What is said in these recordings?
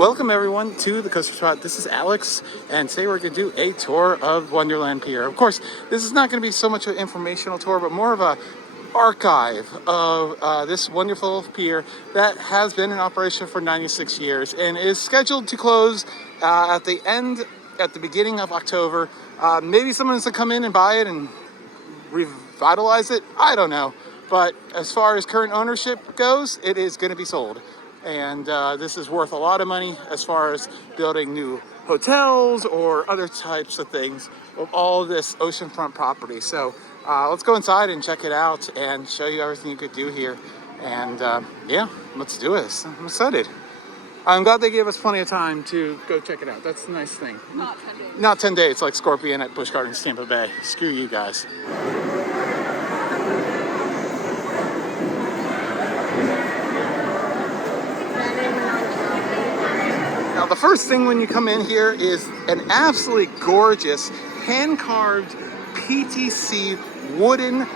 Welcome everyone to the Coaster Spot. This is Alex, and today we're going to do a tour of Wonderland Pier. Of course, this is not going to be so much an informational tour, but more of a archive of this wonderful pier that has been in operation for 96 years and is scheduled to close at the beginning of October. Maybe someone's going to come in and buy it and revitalize it. I don't know. But as far as current ownership goes, it is going to be sold. And this is worth a lot of money as far as building new hotels or other types of things with all this oceanfront property. So let's go inside and check it out and show you everything you could do here. And yeah, let's do this. I'm excited. I'm glad they gave us plenty of time to go check it out. That's a nice thing. Not 10 days. Not 10 days like Scorpion at Busch Gardens, Tampa Bay. Screw you guys. Now, the first thing when you come in here is an absolutely gorgeous hand-carved PTC wooden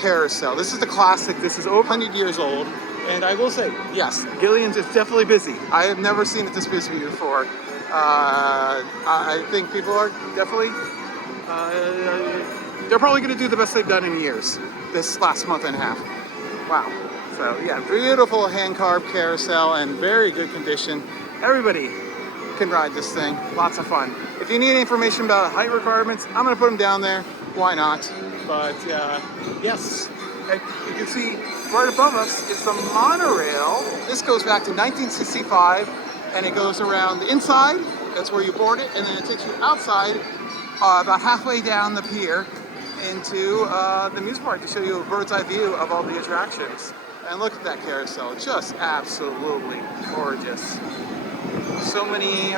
carousel. This is the classic. This is over 100 years old. And I will say, yes, Gillian's is definitely busy. I have never seen it this busy before. I think people are definitely, they're probably going to do the best they've done in years this last month and a half. Wow. So yeah, beautiful hand-carved carousel and very good condition. Everybody can ride this thing. Lots of fun. If you need information about height requirements, I'm going to put them down there. Why not? But yes, you can see right above us is the monorail. This goes back to 1965, and it goes around the inside. That's where you board it, and then it takes you outside about halfway down the pier into the music park to show you a bird's eye view of all the attractions. And look at that carousel, just absolutely gorgeous. So many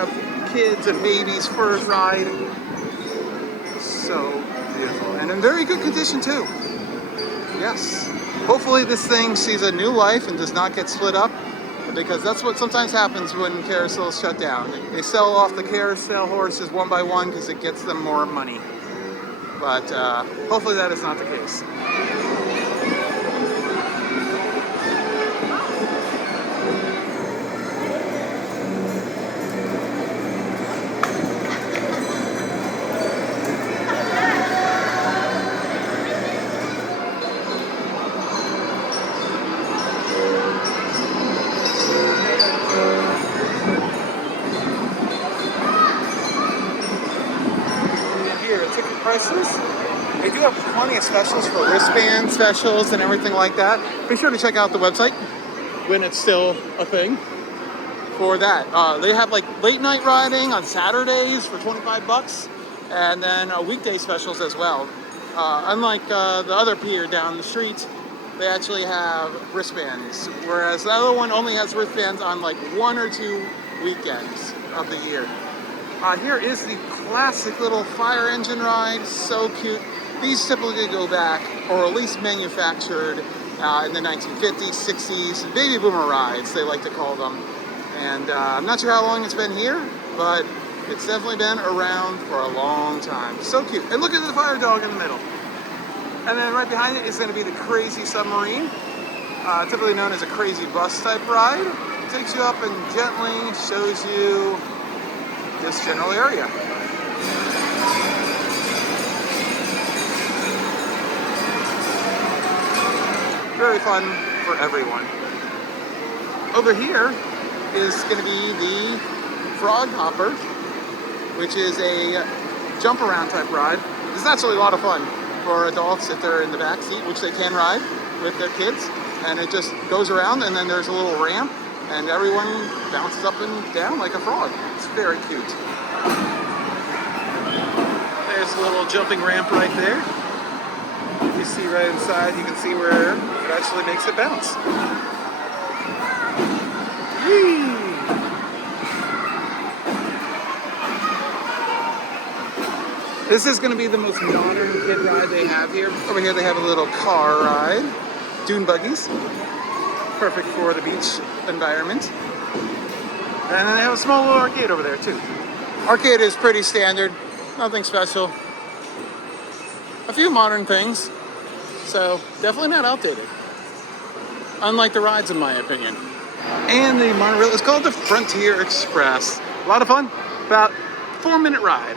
kids and babies first ride. So beautiful. And in very good condition too. Yes. Hopefully this thing sees a new life and does not get split up, because that's what sometimes happens when carousels shut down. They sell off the carousel horses one by one because it gets them more money. But hopefully that is not the case. Prices. They do have plenty of specials for wristband specials and everything like that. Be sure to check out the website when it's still a thing for that. They have like late night riding on Saturdays for 25 bucks, and then weekday specials as well. Unlike the other pier down the street, they actually have wristbands, whereas the other one only has wristbands on like 1 or 2 weekends of the year. Here is the classic little fire engine ride, so cute. These typically go back, or at least manufactured in the 1950s, 60s, baby boomer rides, they like to call them. And I'm not sure how long it's been here, but it's definitely been around for a long time. So cute. And look at the fire dog in the middle. And then right behind it is going to be the Crazy Submarine, typically known as a crazy bus type ride. It takes you up and gently shows you this general area. Very fun for everyone. Over here is going to be the Frog Hopper, which is a jump around type ride. This is actually a lot of fun for adults if they're in the back seat, which they can ride with their kids. And it just goes around, and then there's a little ramp, and everyone bounces up and down like a frog. It's very cute. There's a little jumping ramp right there. You see right inside, you can see where it actually makes it bounce. Whee! This is going to be the most modern kid ride they have here. Over here they have a little car ride. Dune buggies. Perfect for the beach environment. And then they have a small little arcade over there too. Arcade is pretty standard, nothing special. A few modern things, so definitely not outdated. Unlike the rides in my opinion. And the monorail is called the Frontier Express. A lot of fun, about 4-minute ride.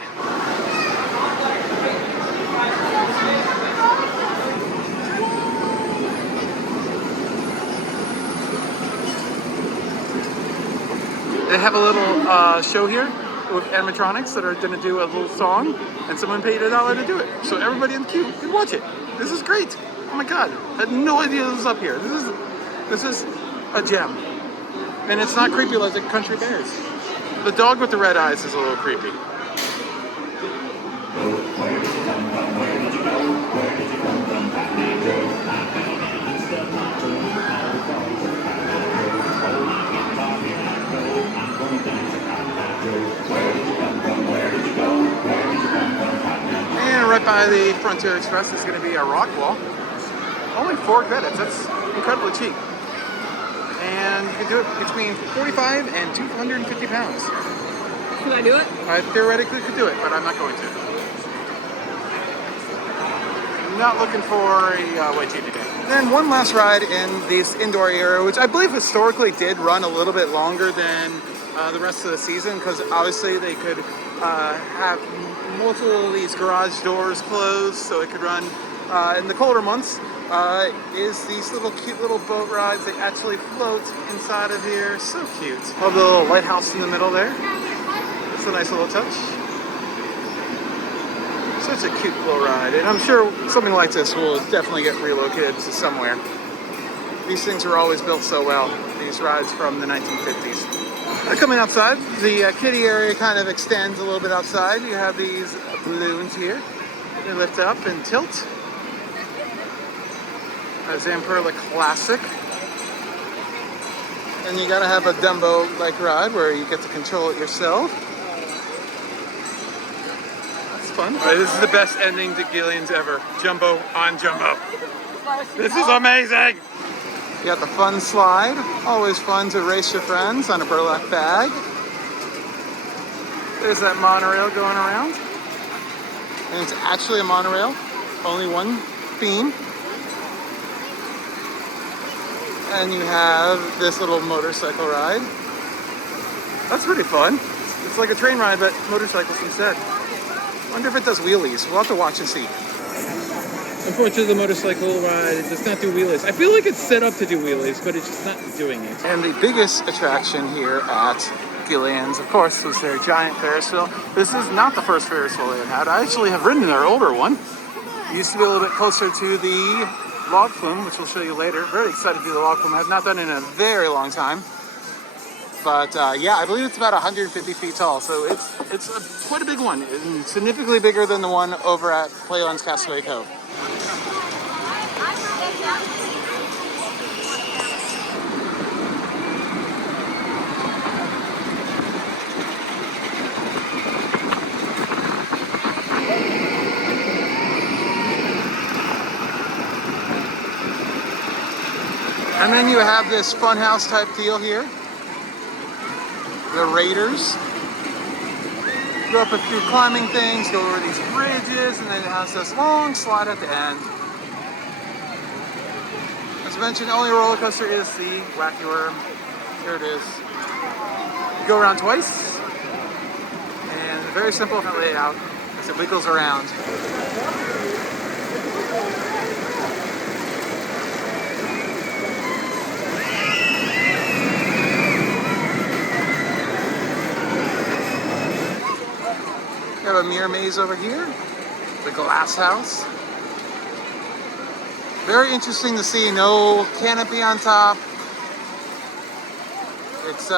They have a little show here with animatronics that are gonna do a little song, and someone paid $1 to do it. So everybody in the queue can watch it. This is great. Oh my God, I had no idea this was up here. This is a gem. And it's not creepy like the Country Bears. The dog with the red eyes is a little creepy. And right by the Frontier Express is going to be a rock wall. Only 4 credits. That's incredibly cheap. And you can do it between 45 and 250 pounds. Can I do it? I theoretically could do it, but I'm not going to. I'm not looking for a wait today. Then one last ride in this indoor area, which I believe historically did run a little bit longer than the rest of the season, because obviously they could have multiple of these garage doors closed, so it could run in the colder months. Is these little cute little boat rides. They actually float inside of here. So cute. Love the little lighthouse in the middle there. It's a nice little touch. Such a cute little ride. And I'm sure something like this will definitely get relocated to somewhere. These things were always built so well. These rides from the 1950s. Coming outside, the kiddie area kind of extends a little bit outside. You have these balloons here. They lift up and tilt. A Zamperla Classic. And you gotta have a Dumbo-like ride where you get to control it yourself. That's fun. All right, this is the best ending to Gillian's ever. Jumbo on Jumbo. This is amazing! You got the fun slide. Always fun to race your friends on a burlap bag. There's that monorail going around. And it's actually a monorail. Only one beam. And you have this little motorcycle ride. That's pretty fun. It's like a train ride, but motorcycles instead. Wonder if it does wheelies. We'll have to watch and see. Unfortunately, the motorcycle ride does not do wheelies. I feel like it's set up to do wheelies, but it's just not doing it. And the biggest attraction here at Gillian's, of course, was their giant Ferris wheel. This is not the first Ferris wheel they had. I actually have ridden their older one. It used to be a little bit closer to the log flume, which we'll show you later. Very excited to do the log flume. I have not done it in a very long time. But yeah, I believe it's about 150 feet tall, so it's quite a big one, and significantly bigger than the one over at Playland's Castaway Cove. And then you have this funhouse type deal here. The Raiders. Go up a few climbing things, go over these bridges, and then it has this long slide at the end. As mentioned, the only roller coaster is the Wacky Worm. Here it is. You go around twice, and very simple layout as it wiggles around. We have a mirror maze over here, the glass house. Very interesting to see, no canopy on top. It's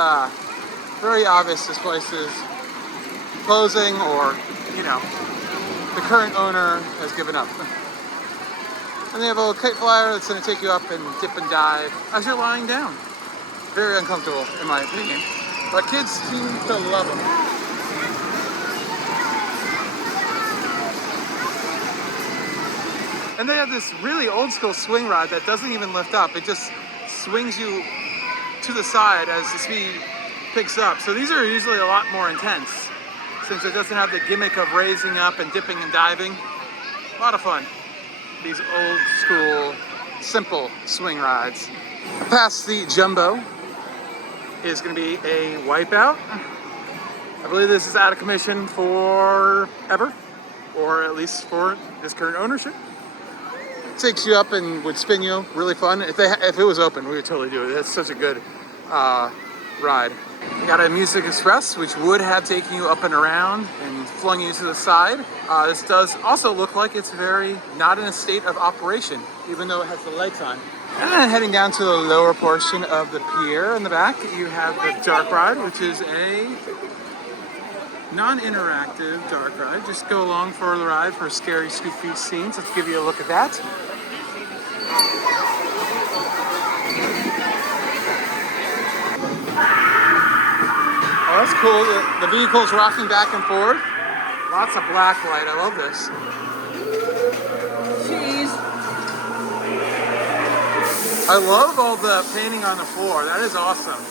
very obvious this place is closing, or, you know, the current owner has given up. And they have a little kite flyer that's going to take you up and dip and dive as you're lying down. Very uncomfortable, in my opinion, but kids seem to love them. And they have this really old school swing ride that doesn't even lift up. It just swings you to the side as the speed picks up. So these are usually a lot more intense, since it doesn't have the gimmick of raising up and dipping and diving. A lot of fun. These old school, simple swing rides. Past the Jumbo, is going to be a Wipeout. I believe this is out of commission forever, or at least for this current ownership. Takes you up and would spin you, really fun. If it was open, we would totally do it. It's such a good ride. We got a Music Express, which would have taken you up and around and flung you to the side. This does also look like it's very not in a state of operation, even though it has the lights on. And then heading down to the lower portion of the pier in the back, you have the Dark Ride, which is a non-interactive dark ride. Just go along for the ride for scary, spooky scenes. Let's give you a look at that. Oh, that's cool. The vehicle's rocking back and forth. Lots of black light. I love this. Cheese. I love all the painting on the floor. That is awesome.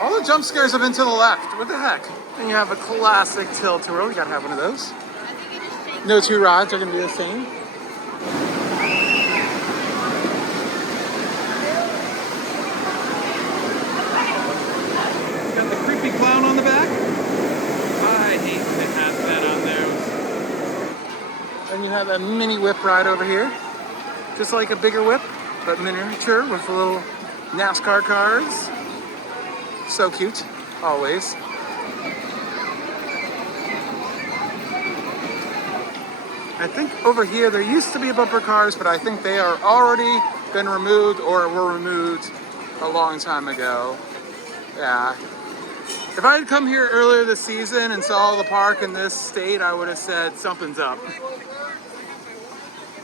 All the jump scares have been to the left. What the heck? And you have a classic tilt-a-whirl. You gotta have one of those. No two rides are gonna be the same. You got the creepy clown on the back. I hate when it has that on there. And you have a mini whip ride over here. Just like a bigger whip, but miniature with little NASCAR cars. So cute, always. I think over here there used to be bumper cars, but I think they are already been removed or were removed a long time ago. Yeah. If I had come here earlier this season and saw the park in this state, I would have said something's up.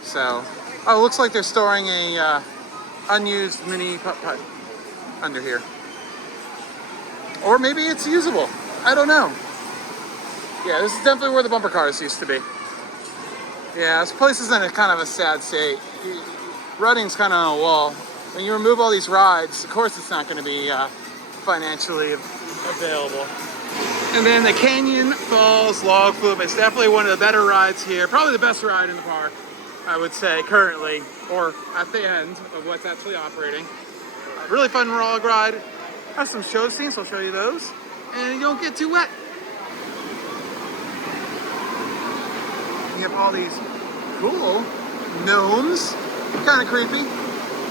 So, oh, it looks like they're storing a unused mini putt-putt under here. Or maybe it's usable. I don't know. Yeah, this is definitely where the bumper cars used to be. Yeah, this place is in a kind of a sad state. Runnings's kind of on a wall. When you remove all these rides, of course it's not going to be financially available. And then the Canyon Falls Log Flume. It's definitely one of the better rides here. Probably the best ride in the park, I would say, currently. Or at the end of what's actually operating. A really fun log ride. Have some show scenes, I'll show you those. And you don't get too wet. You have all these cool gnomes. Kind of creepy,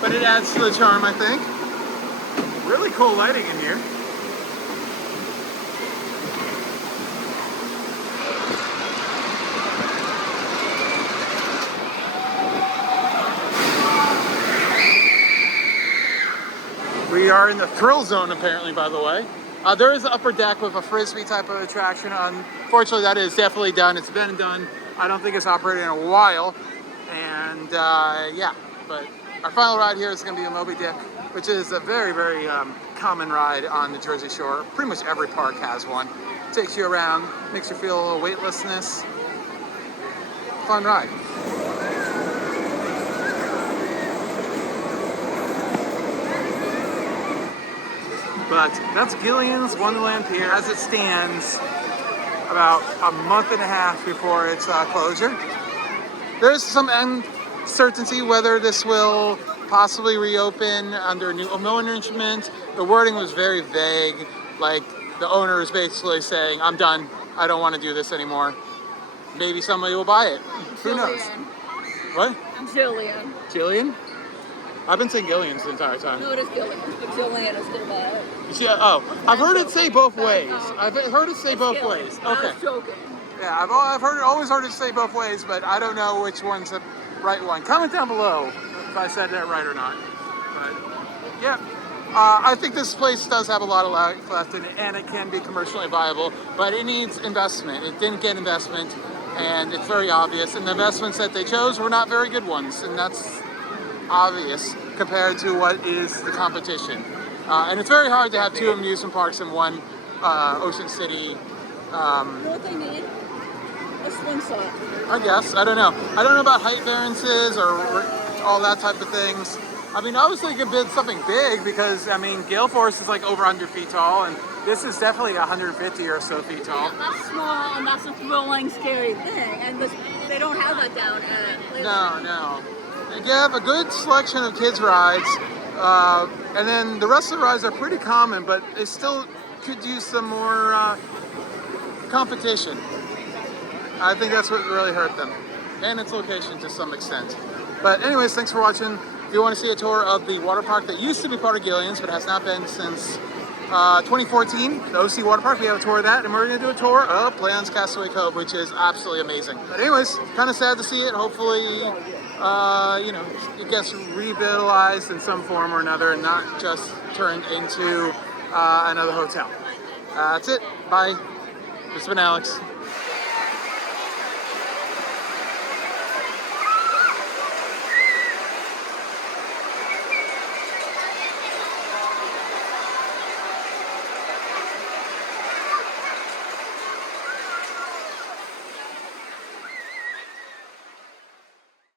but it adds to the charm, I think. Really cool lighting in here. We are in the thrill zone, apparently, by the way. There is an upper deck with a frisbee type of attraction. Unfortunately, that is definitely done. It's been done. I don't think it's operated in a while. And yeah, but our final ride here is going to be a Moby Dick, which is a very, very common ride on the Jersey Shore. Pretty much every park has one. Takes you around, makes you feel a little weightlessness. Fun ride. But that's Gillian's Wonderland Pier as it stands about a month and a half before its closure. There's some uncertainty whether this will possibly reopen under new management. The wording was very vague, like the owner is basically saying, I'm done, I don't want to do this anymore. Maybe somebody will buy it. Who knows? What? Gillian. Gillian? I've been saying Gillian's the entire time. No, it is Gillian, but Gillian is gonna buy it. Yeah, oh, I've heard it say both ways. I've heard it say both ways. Okay. I was joking. Yeah, I've always heard it say both ways, but I don't know which one's the right one. Comment down below if I said that right or not. But yeah, I think this place does have a lot of life left in it, and it can be commercially viable, but it needs investment. It didn't get investment, and it's very obvious. And the investments that they chose were not very good ones, and that's obvious compared to what is the competition. And it's very hard to have two amusement parks in one Ocean City. You know what they need? A slingshot. I guess. I don't know. I don't know about height variances or all that type of things. I mean, obviously you could build something big because, I mean, Gale Force is like over 100 feet tall, and this is definitely 150 or so feet tall. Yeah, that's small, and that's a thrilling, scary thing, and they don't have that down at Playland. No. you have a good selection of kids rides, and then the rest of the rides are pretty common, but they still could use some more competition. I think that's what really hurt them, and its location to some extent. But anyways, thanks for watching. If you want to see a tour of the water park that used to be part of Gillian's, but has not been since 2014, the OC Water Park, we have a tour of that, and we're going to do a tour of Play-On's Castaway Cove, which is absolutely amazing. But anyways, kind of sad to see it. Hopefully, you know, it gets revitalized in some form or another and not just turned into another hotel. That's it. Bye. This has been Alex.